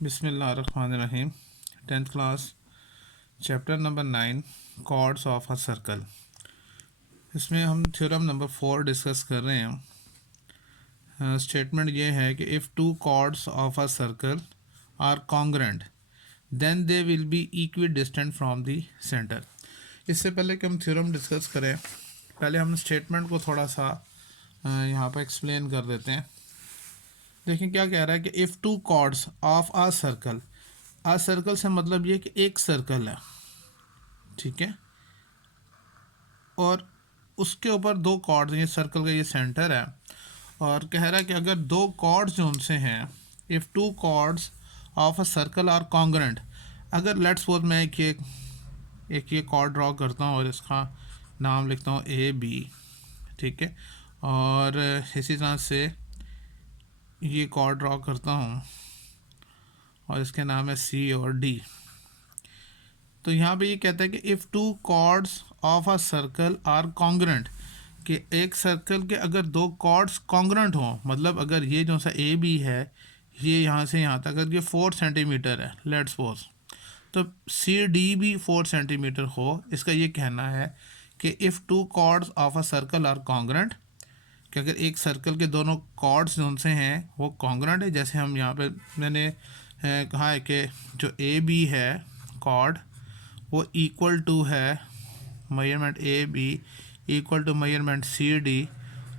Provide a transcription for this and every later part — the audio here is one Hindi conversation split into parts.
बिस्मिल्लाहिर्रहमानिर्रहीम। 10th class, chapter number 9, chords of a circle. इसमें हम थ्योरम नंबर 4 डिस्कस कर रहे हैं। स्टेटमेंट ये है कि if two chords of a circle are congruent then they will be equidistant from the centre. इससे पहले कि हम थ्योरम डिस्कस करें, पहले हम स्टेटमेंट को थोड़ा सा यहाँ पर एक्सप्लेन कर देते हैं। देखिए क्या कह रहा है कि if two chords of a circle से मतलब ये कि एक सर्कल है, ठीक है, और उसके ऊपर दो कॉर्ड्स, ये सर्कल का ये सेंटर है, और कह रहा है कि अगर दो कॉर्ड्स जो उनसे हैं, if two chords of a circle are congruent, अगर लेट्स सपोज मैं एक ये कॉर्ड ड्रॉ करता हूँ और इसका नाम लिखता हूँ ए बी, ठीक है, और इसी तरह से ये कॉर्ड ड्रॉ करता हूँ और इसके नाम है सी और डी। तो यहाँ पे ये कहता है कि if two chords of a circle are congruent, कि एक सर्कल के अगर दो कॉर्ड्स कॉन्ग्रेंट हों, मतलब अगर ये जो सा ए बी है, ये यहाँ से यहाँ तक अगर ये 4 सेंटीमीटर है लेट्स सपोज, तो सी डी भी 4 सेंटीमीटर हो, इसका ये कहना है कि if two chords of a circle are congruent, कि अगर एक सर्कल के दोनों कॉर्ड्स जो उनसे हैं वो कॉन्ग्रेंट है। जैसे हम यहाँ पे मैंने कहा है कि जो ए बी है कॉर्ड, वो इक्वल टू है measurement A B equal to measurement C D,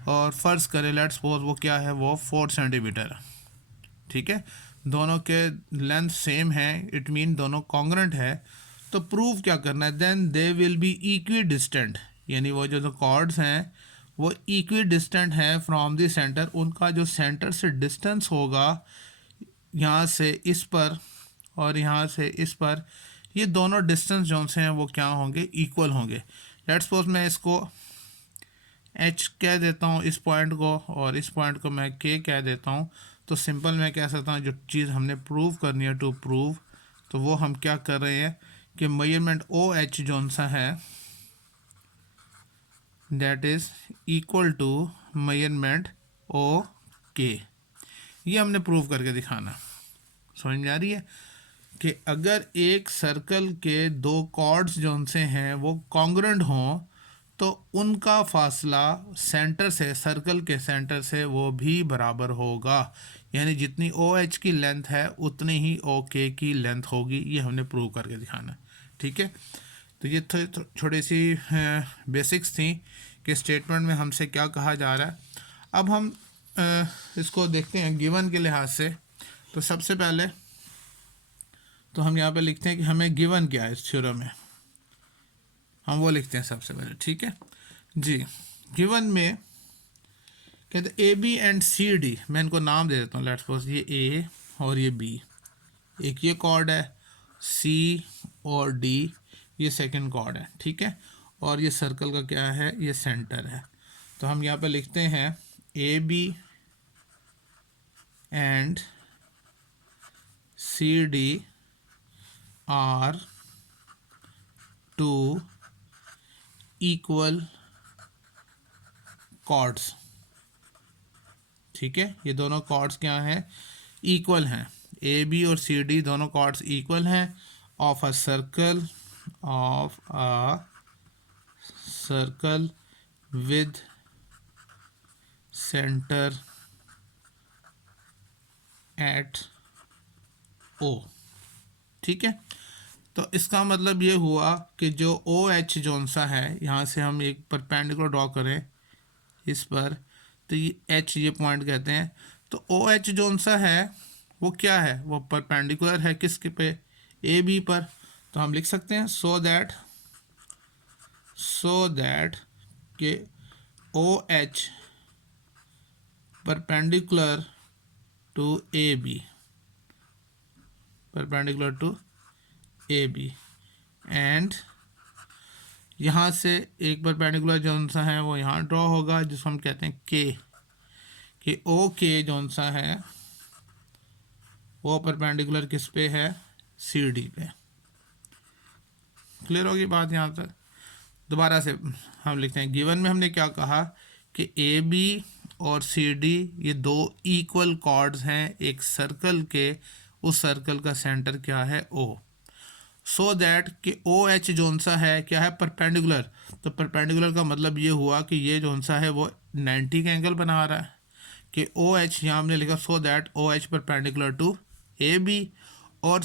और फ़र्ज़ करें लेट्स सपोज वो क्या है, वो 4 सेंटीमीटर है, ठीक है, दोनों के लेंथ सेम है, इट मीन दोनों कॉन्ग्रेंट है। तो प्रूव क्या करना है, then they will be equidistant, यानी वो जो कॉर्ड्स हैं वो इक्वी डिस्टेंट है फ्रॉम द सेंटर, उनका जो सेंटर से डिस्टेंस होगा यहाँ से इस पर और यहाँ से इस पर, ये दोनों डिस्टेंस जो से हैं वो क्या होंगे, इक्वल होंगे। लेट्स सपोज मैं इसको एच कह देता हूँ इस पॉइंट को, और इस पॉइंट को मैं के कह देता हूँ। तो सिंपल मैं कह सकता हूँ जो चीज़ हमने प्रूव करनी है टू प्रूव, तो वो हम क्या कर रहे हैं कि मेजरमेंट ओ एच जो सा है that is equal to measurement O K, ये हमने प्रूव करके दिखाना। समझ में आ रही है कि अगर एक सर्कल के दो कॉर्ड्स जो उनसे हैं वो कॉन्ग्रेंट हों, तो उनका फासला सेंटर से, सर्कल के सेंटर से वो भी बराबर होगा, यानी जितनी ओ एच की लेंथ है उतनी ही ओ के की लेंथ होगी। ये हमने प्रूव करके दिखाना, ठीक है। तो ये थोड़ी सी बेसिक्स थी कि स्टेटमेंट में हमसे क्या कहा जा रहा है। अब हम इसको देखते हैं गिवन के लिहाज से। तो सबसे पहले तो हम यहाँ पे लिखते हैं कि हमें गिवन क्या है इस थ्योरम में, हम वो लिखते हैं सबसे पहले, ठीक है जी। गिवन में कहते A B and C D, मैं इनको नाम दे देता हूँ, लेट्स सपोज ये ए और ये बी, एक ये कॉर्ड है, सी और डी ये सेकंड कॉर्ड है, ठीक है, और ये सर्कल का क्या है, ये सेंटर है। तो हम यहाँ पे लिखते हैं A B and C D are two equal chords, ठीक है, ये दोनों कॉर्ड्स क्या हैं, इक्वल हैं, ए बी और सी डी दोनों कॉर्ड्स इक्वल हैं of a circle with centre at O, ठीक है। तो इसका मतलब ये हुआ कि जो ओ एच जोन सा है, यहाँ से हम एक परपेंडिकुलर ड्रॉ करें इस पर, तो ये एच ये पॉइंट कहते हैं। तो ओ एच जोन सा है वो क्या है, वो परपेंडिकुलर है किसके पे, ए बी पर। तो हम लिख सकते हैं so that K O H perpendicular to A B, perpendicular to A B, and यहाँ से एक परपेंडिकुलर जोन सा है वो यहाँ ड्रॉ होगा, जिसको हम कहते हैं कि ओ के जोन सा है वो परपेंडिकुलर किस पे है, सी डी पे। क्लियर होगी बात यहाँ तक। दोबारा से हम लिखते हैं, गिवन में हमने क्या कहा कि ए बी और सी डी ये दो इक्वल कॉर्ड्स हैं एक सर्कल के, उस सर्कल का सेंटर क्या है ओ, सो दैट कि ओ एच जोन सा है क्या है परपेंडिकुलर। तो परपेंडिकुलर का मतलब ये हुआ कि ये जोन सा है वो 90 का एंगल बना रहा है कि ओ एच यहाँ हमने लिखा so that O H perpendicular to A B, और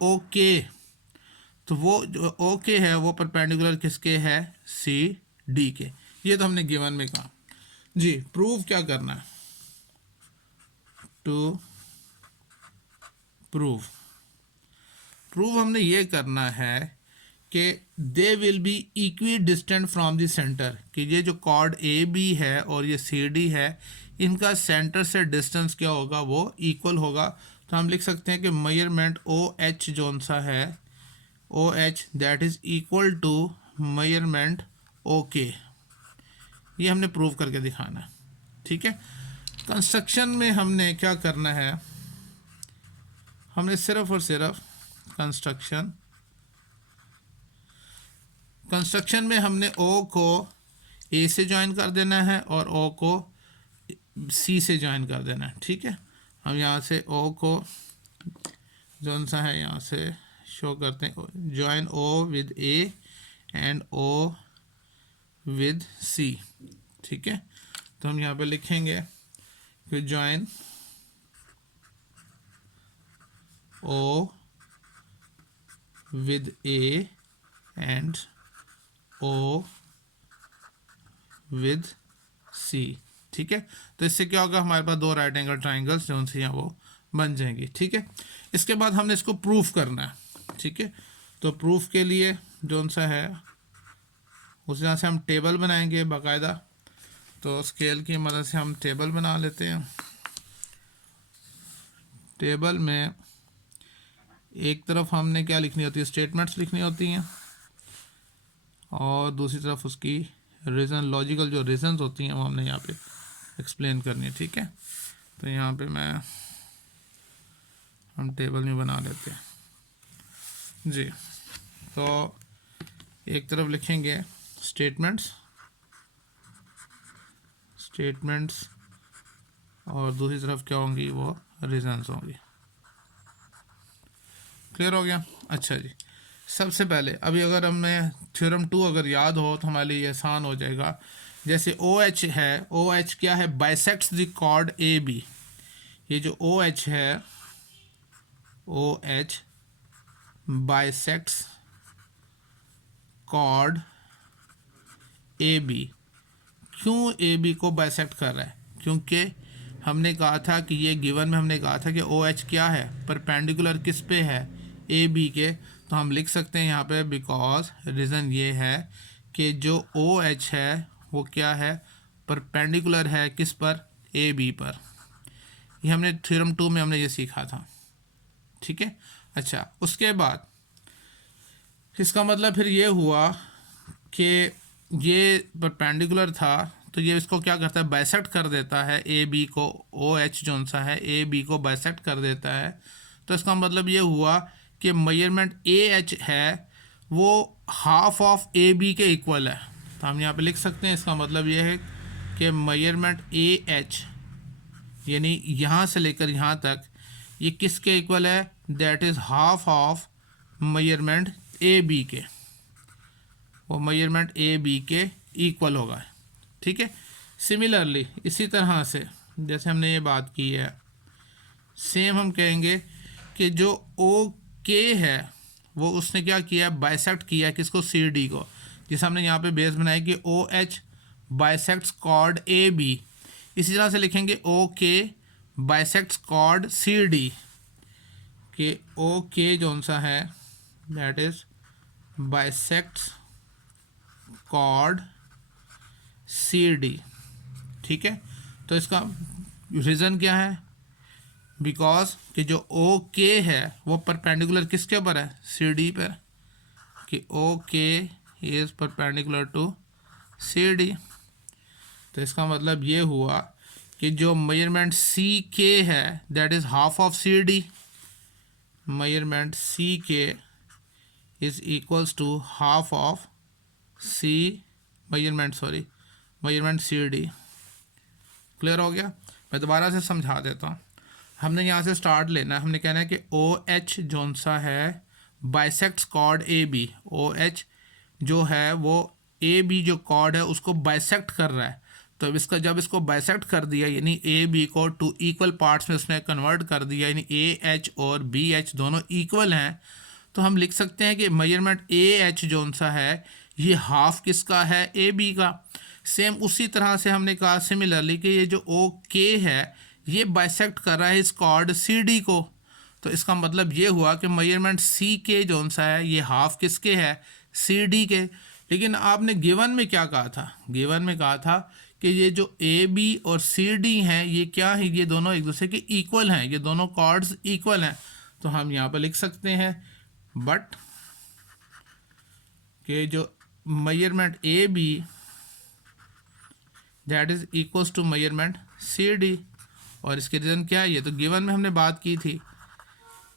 ओ के, तो वो जो ओ के है वो परपेंडिकुलर किसके है सी डी के। ये तो हमने गिवन में कहा जी। प्रूव क्या करना है, टू प्रूव, प्रूव हमने ये करना है कि दे will be equidistant from the centre, कि ये जो कॉर्ड ए बी है और ये सी डी है इनका सेंटर से डिस्टेंस क्या होगा वो इक्वल होगा। तो हम लिख सकते हैं कि मेजरमेंट ओ एच जोन सा है O H that is equal to measurement O K. ये हमने प्रूव करके दिखाना है, ठीक है। कंस्ट्रक्शन में हमने क्या करना है, हमने सिर्फ और सिर्फ कंस्ट्रक्शन में हमने ओ को ए से ज्वाइन कर देना है और ओ को सी से ज्वाइन कर देना है, ठीक है। हम यहाँ से ओ को जोन सा है यहाँ से शो करते हैं, join O with A and O with C, ठीक है। तो हम यहाँ पे लिखेंगे कि join O with A and O with C, ठीक है। तो इससे क्या होगा, हमारे पास दो राइट एंगल ट्राइंगल्स जो से यहाँ वो बन जाएंगी, ठीक है। इसके बाद हमने इसको प्रूफ करना है, ठीक है। तो प्रूफ के लिए जो सा है उस यहाँ से हम टेबल बनाएंगे बाकायदा। तो स्केल की मदद से हम टेबल बना लेते हैं। टेबल में एक तरफ हमने क्या लिखनी होती है, स्टेटमेंट्स लिखनी होती हैं, और दूसरी तरफ उसकी रीज़न, लॉजिकल जो रीज़न्स होती हैं वो हमने यहाँ पे एक्सप्लेन करनी है, ठीक है। तो यहाँ पे हम टेबल में बना लेते हैं जी। तो एक तरफ लिखेंगे स्टेटमेंट्स और दूसरी तरफ क्या होंगी वो रीज़न्स होंगी। क्लियर हो गया। अच्छा जी, सबसे पहले अभी अगर हमें थ्योरम 2 अगर याद हो तो हमारे लिए आसान हो जाएगा। जैसे ओ एच है, ओ एच क्या है, bisects the chord A B. ये जो ओ एच है, O H bisects chord A B. क्यों ए बी को बाइसेक्ट कर रहा है, क्योंकि हमने कहा था कि ये गिवन में हमने कहा था कि ओ एच क्या है परपेंडिकुलर किस पे है ए बी के। तो हम लिख सकते हैं यहाँ पे बिकॉज रीज़न ये है कि जो ओ एच है वो क्या है परपेंडिकुलर है किस पर ए बी पर। ये हमने थ्योरम 2 में हमने ये सीखा था, ठीक है। अच्छा, उसके बाद इसका मतलब फिर ये हुआ कि ये परपेंडिकुलर था तो ये इसको क्या करता है बाइसेक्ट कर देता है ए बी को। ओ एच जोन सा है ए बी को बाइसेक्ट कर देता है। तो इसका मतलब ये हुआ कि मेजरमेंट ए एच है वो हाफ ऑफ ए बी के इक्वल है। तो हम यहाँ पे लिख सकते हैं इसका मतलब ये है कि मेजरमेंट ए एच यानी यहाँ से लेकर यहाँ तक ये किसके इक्वल है, that is half of measurement A B के, वो मेजरमेंट ए बी के इक्वल होगा, ठीक है। सिमिलरली इसी तरह से जैसे हमने ये बात की है सेम हम कहेंगे कि जो ओ के है वो उसने क्या किया बाइसेक्ट किया किसको सी डी को, जिसे हमने यहाँ पे बेस बनाया कि O H bisects chord A B. इसी तरह से लिखेंगे ओ के बाइसेक्ट्स कॉर्ड सी डी, कि ओ के जो सा है that is bisects chord C D, ठीक है। तो इसका रीज़न क्या है, बिकॉज कि जो ओ के है वो परपेंडिकुलर किसके ऊपर है सी डी पर, कि O K is perpendicular to C D. तो इसका मतलब ये हुआ कि जो मेजरमेंट सी के है that is half of C D, measurement C K is equals to half of C measurement C D. Clear हो गया। मैं दोबारा से समझा देता हूँ। हमने यहाँ से स्टार्ट लेना है, हमने कहना है कि ओ एच जोन सा है bisects chord A B, O H जो है वो ए बी जो कॉर्ड है उसको बाइसेक्ट कर रहा है। तो इसका जब इसको बाइसेक्ट कर दिया यानी ए बी को टू इक्वल पार्ट्स में उसने कन्वर्ट कर दिया, यानी ए एच और बी एच दोनों इक्वल हैं, तो हम लिख सकते हैं कि मेजरमेंट ए एच जोन सा है ये हाफ किसका है, ए बी का। सेम उसी तरह से हमने कहा सिमिलरली कि ये जो ओ के है ये बाइसेक्ट कर रहा है इस कॉर्ड सी डी को, तो इसका मतलब ये हुआ कि मेजरमेंट सी के जोन सा है ये हाफ किसके है, सी डी के। लेकिन आपने गिवन में क्या कहा था, गिवन में कहा था कि ये जो ए बी और सी डी हैं ये क्या है, ये दोनों एक दूसरे के इक्वल हैं, ये दोनों कॉर्ड्स इक्वल हैं। तो हम यहाँ पर लिख सकते हैं बट कि जो measurement A B that is equals to measurement C D. और इसके रीज़न क्या है, ये तो गिवन में हमने बात की थी,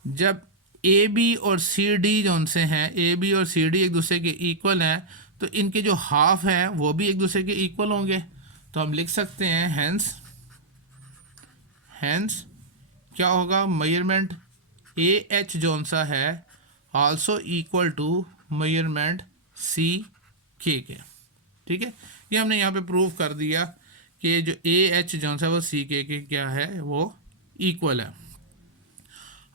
जब ए बी और सी डी जोन से हैं, ए बी और सी डी एक दूसरे के इक्वल हैं, तो इनके जो हाफ हैं वो भी एक दूसरे के इक्वल होंगे। तो हम लिख सकते हैं हैंस क्या होगा, मेजरमेंट ए एच जोन सा है also equal to measurement C K. ठीक है, ये हमने यहाँ पे प्रूव कर दिया कि जो ए एच जोन सा वो सी के क्या है, वो इक्वल है।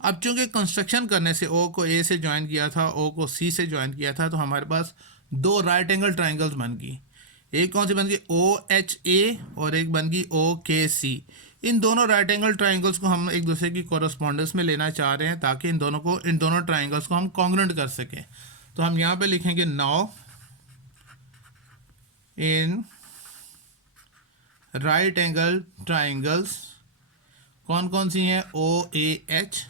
अब चूंकि कंस्ट्रक्शन करने से ओ को ए से ज्वाइन किया था, ओ को सी से ज्वाइन किया था, तो हमारे पास दो राइट एंगल ट्राइंगल्स बन गई। एक कौन सी बन गई, ओ एच ए, और एक बन गई ओ के सी। इन दोनों राइट एंगल ट्राइंगल्स को हम एक दूसरे की कॉरस्पॉन्डेंस में लेना चाह रहे हैं ताकि इन दोनों ट्राइंगल्स को हम कॉन्ग्रुएंट कर सकें। तो हम यहाँ पे लिखेंगे now in right angle triangles कौन कौन सी हैं, ओ ए एच,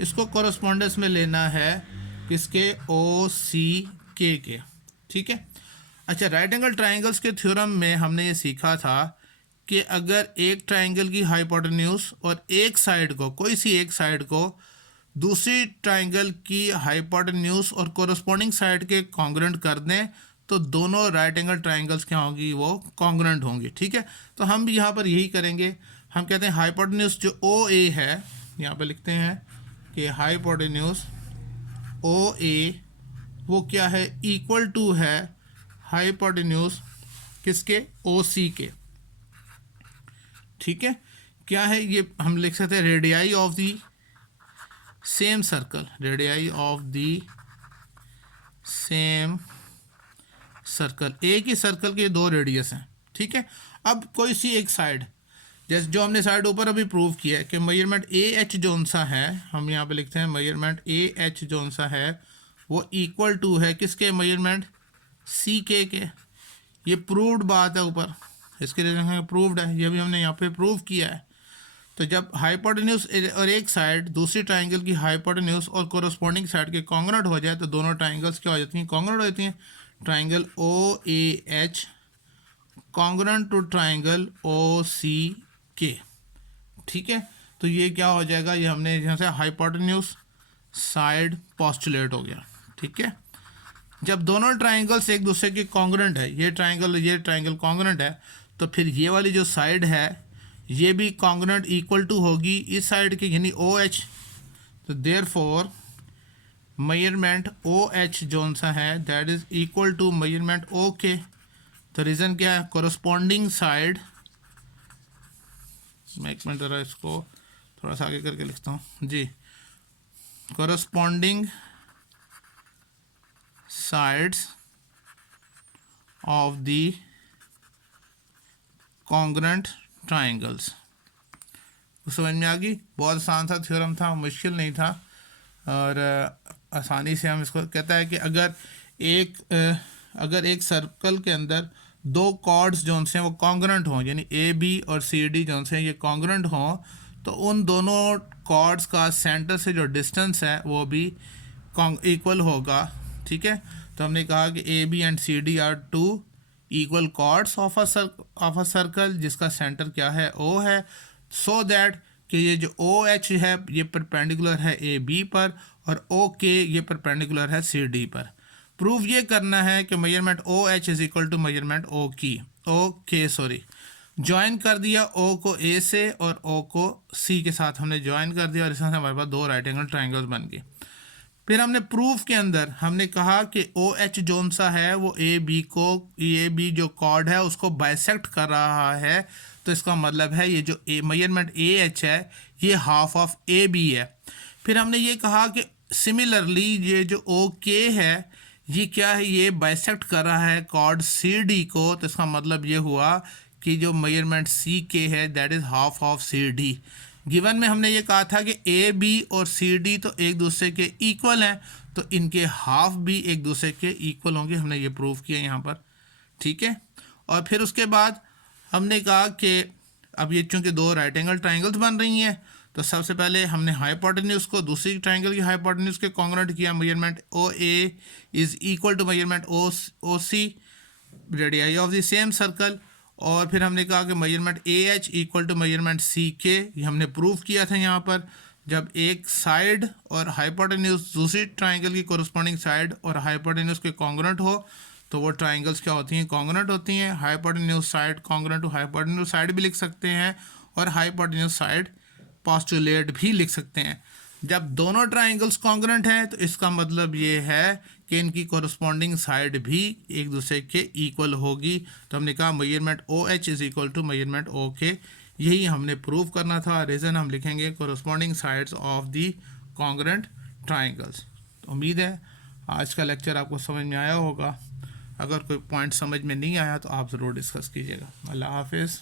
इसको कॉरस्पॉन्डेंस में लेना है किसके, ओ सी के। ठीक है, अच्छा, राइट एंगल ट्राइंगल्स के थ्योरम में हमने ये सीखा था कि अगर एक ट्राइंगल की हाइपोटेन्यूज और एक साइड को, कोई सी एक साइड को दूसरी ट्राइंगल की हाइपोटेन्यूज और कोरस्पॉन्डिंग साइड के कॉन्ग्रुएंट कर दें तो दोनों राइट एंगल ट्राइंगल्स क्या होंगी, वो कॉन्ग्रुएंट होंगी। ठीक है, तो हम भी यहाँ पर यही करेंगे। हम कहते हैं हाइपोटेन्यूज जो ओ ए है, यहाँ पर लिखते हैं कि हाइपोटेन्यूज ओ ए वो क्या है, इक्वल टू है हाइपोटेन्यूज किसके, ओ सी के। ठीक है, क्या है ये, हम लिख सकते हैं radii of the same circle, radii of the same circle, एक ही सर्कल के दो रेडियस हैं। ठीक है, अब कोई सी एक साइड, जैसे जो हमने साइड ऊपर अभी प्रूव किया है कि मेजरमेंट ए एच जोन सा है, हम यहाँ पे लिखते हैं मेजरमेंट ए एच जोन सा है वो इक्वल टू है किसके, मेजरमेंट सी के। ये प्रूव्ड बात है ऊपर, इसके लिए प्रूव्ड है, ये भी हमने यहाँ पे प्रूव किया है। तो जब हाइपोटेन्यूज और एक साइड दूसरी ट्राइंगल की हाइपोटेन्यूज और कोरस्पॉन्डिंग साइड के कॉन्ग्रुएंट हो जाए तो दोनों ट्राइंगल्स क्या हो जाती हैं, कॉन्ग्रुएंट हो जाती हैं। Triangle O A H congruent to triangle O C K. ठीक है, तो ये क्या हो जाएगा, ये हमने यहाँ से हाइपोटेन्यूज साइड पोस्टुलेट हो गया। ठीक है, जब दोनों ट्राइंगल्स एक दूसरे के कॉन्ग्रुएंट है, ये ट्राइंगल कॉन्ग्रुएंट है, तो फिर ये वाली जो साइड है ये भी कॉन्ग्रुएंट इक्वल टू होगी इस साइड के, यानी ओ एच। तो देयरफॉर मेजरमेंट ओ एच जोन सा है that is equal to measurement O K. तो रीज़न क्या है, कोरस्पॉन्डिंग साइड, मैं एक मिनट ज़रा इसको थोड़ा सा आगे करके लिखता हूँ जी, corresponding sides of the congruent triangles. समझ में आ गई, बहुत आसान सा थ्योरम था, मुश्किल नहीं था, और आसानी से हम इसको, कहता है कि अगर एक सर्कल के अंदर दो कॉर्ड्स जोन से वो कॉन्ग्रुएंट हों, यानी ए बी और सी डी जोन से ये कॉन्ग्रुएंट हों, तो उन दोनों कॉर्ड्स का सेंटर से जो डिस्टेंस है वो भी इक्वल होगा। ठीक है, तो हमने कहा कि A B and C D are two equal chords of a circle जिसका सेंटर क्या है, ओ है, सो दैट कि ये जो ओ एच है ये परपेंडिकुलर है ए बी पर और ओ के ये परपेंडिकुलर है सी डी पर। प्रूव ये करना है कि measurement O H is equal to measurement O K, join कर दिया ओ को ए से और ओ को सी के साथ हमने ज्वाइन कर दिया और इसमें से हमारे पास दो राइट एंगल ट्राइंगल्स बन गए। फिर हमने प्रूफ के अंदर हमने कहा कि ओ एच जोन सा है वो ए बी जो कॉर्ड है उसको बाइसेक्ट कर रहा है, तो इसका मतलब है ये जो मेजरमेंट ए एच है ये हाफ ऑफ ए बी है। फिर हमने ये कहा कि सिमिलरली ये जो ओ के है ये क्या है, ये बाइसेक्ट कर रहा है कॉर्ड सी डी को, तो इसका मतलब ये हुआ कि जो मेजरमेंट सी के है that is half of C D. Given में हमने ये कहा था कि ए बी और सी डी तो एक दूसरे के इक्वल हैं, तो इनके हाफ भी एक दूसरे के इक्वल होंगे, हमने ये प्रूव किया यहाँ पर, ठीक है। और फिर उसके बाद हमने कहा कि अब ये चूँकि दो राइट एंगल ट्राइंगल्स बन रही हैं, तो सबसे पहले हमने हाइपोटेन्यूज को दूसरी ट्राइंगल की हाइपोटेन्यूज के कॉन्ग्रुएंट किया, measurement O A is equal to measurement O C radii of the same circle. और फिर हमने कहा कि measurement A H equal to measurement C K, ये हमने प्रूव किया था यहाँ पर। जब एक साइड और हाइपोटेन्यूज दूसरी ट्राइंगल की कोरिस्पोंडिंग साइड और हाइपोटेन्यूज के कॉन्ग्रुएंट हो तो वो ट्राइंगल्स क्या होती हैं, कॉन्ग्रुएंट होती हैं। Hypotenuse side congruent to hypotenuse side भी लिख सकते हैं और हाइपोटेन्यूज साइड पोस्टुलेट भी लिख सकते हैं। जब दोनों ट्राइंगल्स कॉन्ग्रुएंट हैं तो इसका मतलब ये है कि इनकी कोरिस्पोंडिंग साइड भी एक दूसरे के इक्वल होगी। तो हमने कहा measurement O H is equal to measurement O K, यही हमने प्रूव करना था। रीज़न हम लिखेंगे corresponding sides of the congruent triangles. तो उम्मीद है आज का लेक्चर आपको समझ में आया होगा। अगर कोई पॉइंट समझ में नहीं आया तो आप ज़रूर डिस्कस कीजिएगा। अल्लाह हाफिज़।